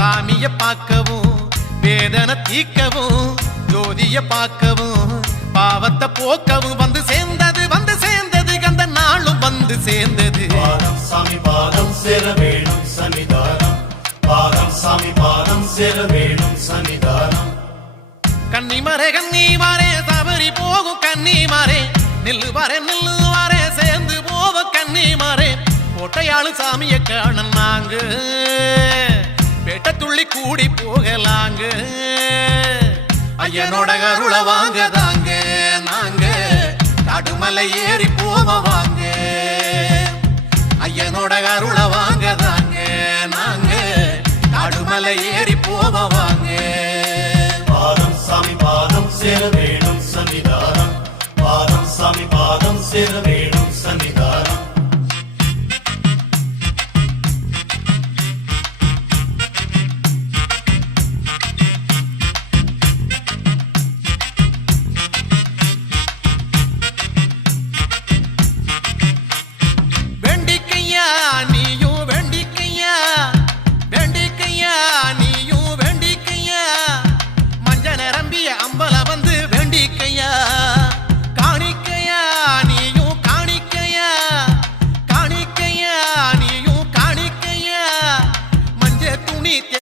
சாமிய பார்க்கவும் வேதனை தீக்கவும் ஜோதிய பார்க்கவும் பாவத்தை போக்கவும் வந்து சேர்ந்தது கந்த நாளும் வந்து சேர்ந்தது. பாதம் சாமி பாதம் சேர வேணும் சன்னிதானம், பாதம் சாமி பாதம் சேர வேணும் சன்னிதானம். கன்னிமாரே சபரி போகும் கன்னிமாரே நில்லுவாரே சேர்ந்து போவோம் கன்னிமாரே. கோட்டையாளு சாமிய காண நாங்க பேட்ட துள்ளி கூடி போகலாங்க. ஐயனோட அருள வாங்கதாங்க நாங்க காடுமலை ஏறி போவாங்க. ஐயனோட அருள வாங்கதாங்க நாங்க காடுமலை ஏறி போவாங்க.